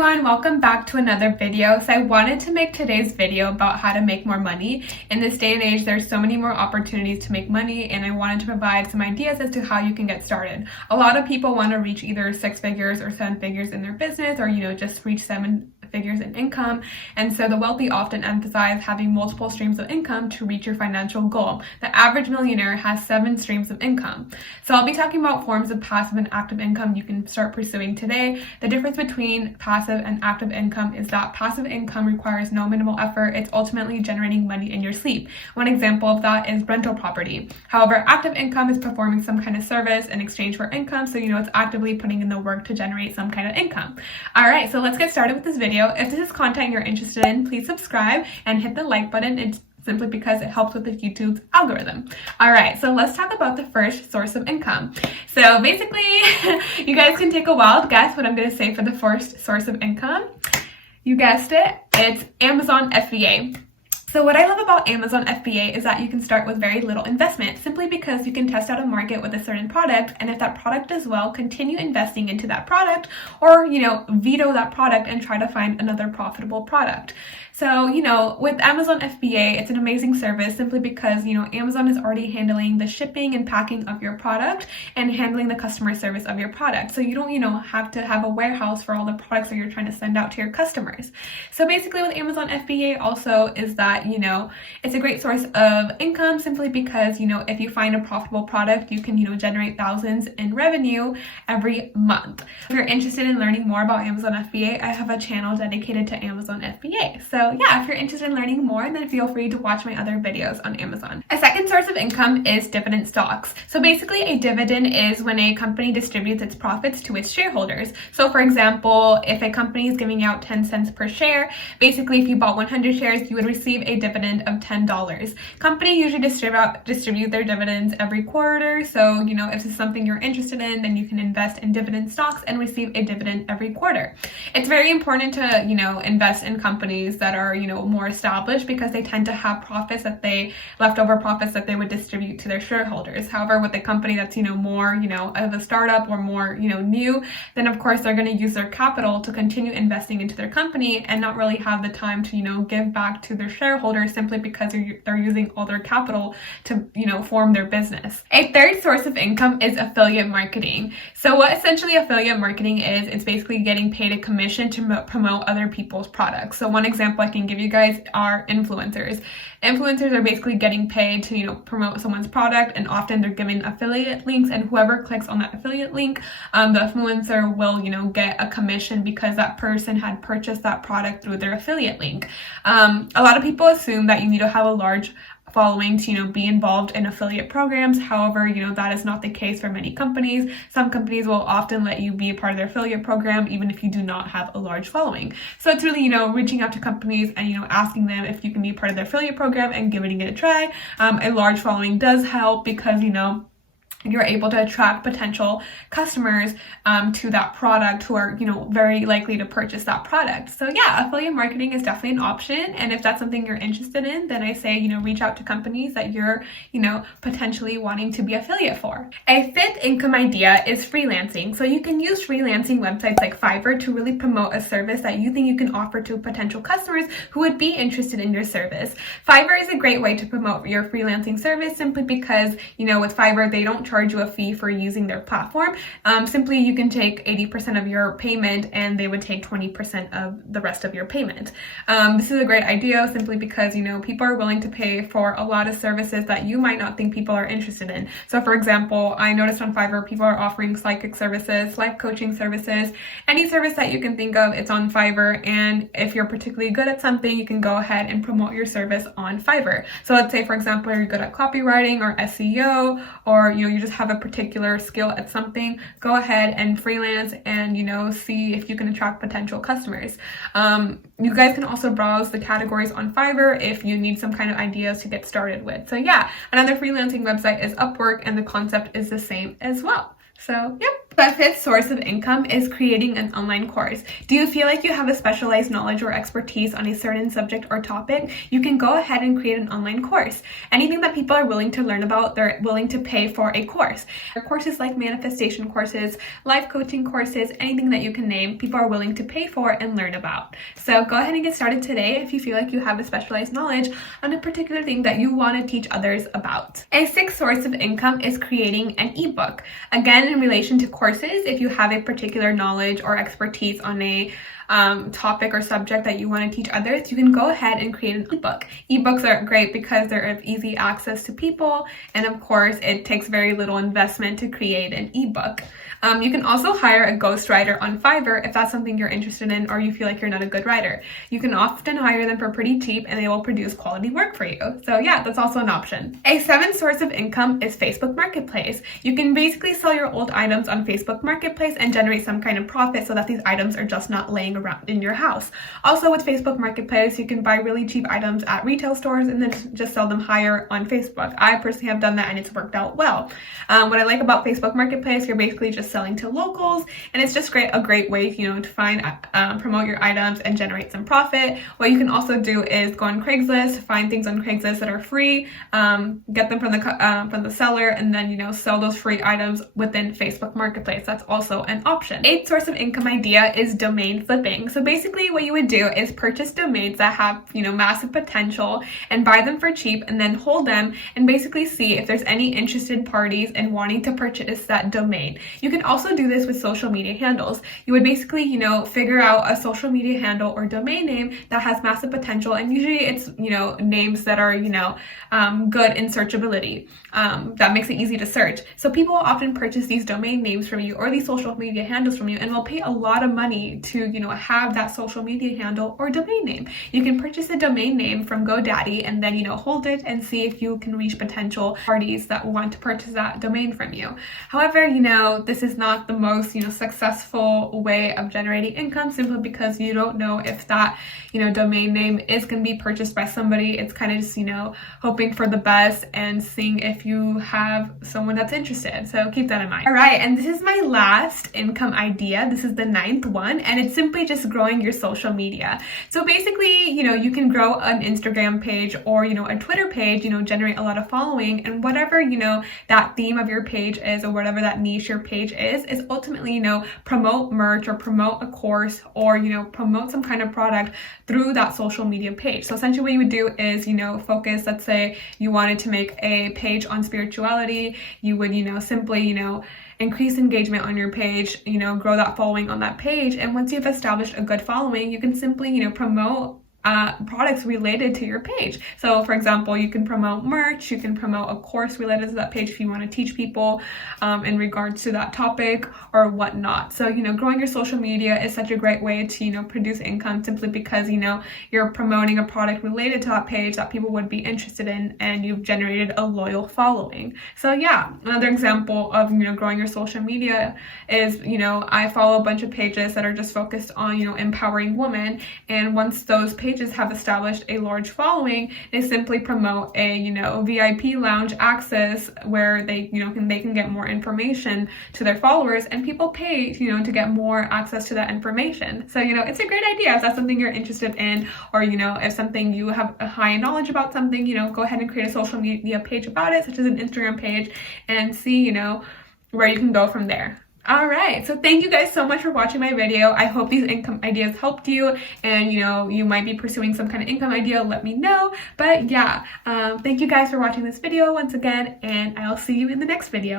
everyone, welcome back to another video. So I wanted to make today's video about how to make more money. In this day and age, there's so many more opportunities to make money, and I wanted to provide some ideas as to how you can get started. A lot of people want to reach either 6 figures or 7 figures in their business, or just reach 7 figures in income. And so the wealthy often emphasize having multiple streams of income to reach your financial goal. The average millionaire has 7 streams of income. So I'll be talking about forms of passive and active income you can start pursuing today. The difference between passive and active income is that passive income requires no minimal effort. It's ultimately generating money in your sleep. One example of that is rental property. However, active income is performing some kind of service in exchange for income, so it's actively putting in the work to generate some kind of income. All right, so let's get started with this video. If this is content you're interested in, please subscribe and hit the like button. It's simply because it helps with the YouTube's algorithm. All right, so let's talk about the first source of income. So basically, you guys can take a wild guess what I'm going to say for the first source of income. You guessed it, it's Amazon FBA. So what I love about Amazon FBA is that you can start with very little investment, simply because you can test out a market with a certain product, and if that product does well, continue investing into that product, or veto that product and try to find another profitable product. So, with Amazon FBA, it's an amazing service simply because, Amazon is already handling the shipping and packing of your product and handling the customer service of your product. So you don't, have to have a warehouse for all the products that you're trying to send out to your customers. So basically with Amazon FBA also is that, it's a great source of income simply because, if you find a profitable product, you can, generate thousands in revenue every month. If you're interested in learning more about Amazon FBA, I have a channel dedicated to Amazon FBA. So yeah, if you're interested in learning more, then feel free to watch my other videos on Amazon. A second source of income is dividend stocks. So basically a dividend is when a company distributes its profits to its shareholders. So for example, if a company is giving out 10 cents per share, basically if you bought 100 shares, you would receive a dividend of $10. Companies usually distribute their dividends every quarter. So, if it's something you're interested in, then you can invest in dividend stocks and receive a dividend every quarter. It's very important to, invest in companies that are, more established, because they tend to have leftover profits that they would distribute to their shareholders. However, with a company that's, more, of a startup or more, new, then of course they're going to use their capital to continue investing into their company and not really have the time to, give back to their shareholders simply because they're using all their capital to, form their business. A third source of income is affiliate marketing. So what essentially affiliate marketing is, it's basically getting paid a commission to promote other people's products. So one example I can give you guys are influencers. Influencers are basically getting paid to, promote someone's product, and often they're given affiliate links, and whoever clicks on that affiliate link, the influencer will, get a commission because that person had purchased that product through their affiliate link. A lot of people assume that you need to have a large following to be involved in affiliate programs. However, that is not the case for many companies. Some companies will often let you be a part of their affiliate program even if you do not have a large following. So it's really reaching out to companies and asking them if you can be part of their affiliate program and giving it a try. A large following does help because you're able to attract potential customers to that product who are, very likely to purchase that product. So yeah, affiliate marketing is definitely an option. And if that's something you're interested in, then I say, reach out to companies that you're, potentially wanting to be affiliate for. A fifth income idea is freelancing. So you can use freelancing websites like Fiverr to really promote a service that you think you can offer to potential customers who would be interested in your service. Fiverr is a great way to promote your freelancing service simply because, with Fiverr, they don't charge you a fee for using their platform. Simply, you can take 80% of your payment and they would take 20% of the rest of your payment. This is a great idea simply because, people are willing to pay for a lot of services that you might not think people are interested in. So for example, I noticed on Fiverr, people are offering psychic services, life coaching services, any service that you can think of, it's on Fiverr. And if you're particularly good at something, you can go ahead and promote your service on Fiverr. So let's say, for example, you're good at copywriting or SEO, or, you just have a particular skill at something, go ahead and freelance and, see if you can attract potential customers. You guys can also browse the categories on Fiverr if you need some kind of ideas to get started with. So yeah, another freelancing website is Upwork, and the concept is the same as well. So, yep. The fifth source of income is creating an online course. Do you feel like you have a specialized knowledge or expertise on a certain subject or topic? You can go ahead and create an online course. Anything that people are willing to learn about, they're willing to pay for a course. Courses like manifestation courses, life coaching courses, anything that you can name, people are willing to pay for and learn about. So go ahead and get started today if you feel like you have a specialized knowledge on a particular thing that you want to teach others about. A sixth source of income is creating an ebook. Again, in relation to courses, if you have a particular knowledge or expertise on a topic or subject that you want to teach others, you can go ahead and create an ebook. Ebooks are great because they're of easy access to people, and of course, it takes very little investment to create an ebook. You can also hire a ghostwriter on Fiverr if that's something you're interested in or you feel like you're not a good writer. You can often hire them for pretty cheap and they will produce quality work for you. So yeah, that's also an option. A seventh source of income is Facebook Marketplace. You can basically sell your old items on Facebook Marketplace and generate some kind of profit so that these items are just not laying around in your house. Also with Facebook Marketplace, you can buy really cheap items at retail stores and then just sell them higher on Facebook. I personally have done that and it's worked out well. What I like about Facebook Marketplace, you're basically just selling to locals, and it's just a great way, to find, promote your items and generate some profit. What you can also do is go on Craigslist, find things on Craigslist that are free, get them from the seller, and then, sell those free items within Facebook Marketplace. That's also an option. Eighth source of income idea is domain flipping. So basically what you would do is purchase domains that have, massive potential and buy them for cheap and then hold them and basically see if there's any interested parties in wanting to purchase that domain. You can also do this with social media handles. You would basically, figure out a social media handle or domain name that has massive potential, and usually it's, names that are, good in searchability. That makes it easy to search. So people will often purchase these domain names from you or these social media handles from you and will pay a lot of money to, have that social media handle or domain name. You can purchase a domain name from GoDaddy and then, hold it and see if you can reach potential parties that want to purchase that domain from you. However, this is not the most, successful way of generating income simply because you don't know if that, domain name is going to be purchased by somebody. It's kind of just, hoping for the best and seeing if you have someone that's interested. So keep that in mind. All right. And this is my last income idea. This is the ninth one, and it's simply just growing your social media. So basically, you can grow an Instagram page or, a Twitter page, generate a lot of following, and whatever, that theme of your page is or whatever that niche your page is ultimately, promote merch or promote a course or, promote some kind of product through that social media page. So essentially what you would do is, focus, let's say you wanted to make a page on spirituality, you would, simply, increase engagement on your page, grow that following on that page. And once you've established a good following, you can simply, promote products related to your page. So for example, you can promote merch, you can promote a course related to that page if you want to teach people in regards to that topic or whatnot. So, growing your social media is such a great way to, produce income simply because, you're promoting a product related to that page that people would be interested in and you've generated a loyal following. So yeah, another example of, growing your social media is, I follow a bunch of pages that are just focused on, empowering women, and once those pages have established a large following, they simply promote a, VIP lounge access where they can get more information to their followers, and people pay, to get more access to that information. So, it's a great idea if that's something you're interested in, or, if something you have a high knowledge about something, go ahead and create a social media page about it, such as an Instagram page, and see, where you can go from there. All right, so thank you guys so much for watching my video. I hope these income ideas helped you, and you might be pursuing some kind of income idea, let me know. But yeah, thank you guys for watching this video once again, and I'll see you in the next video.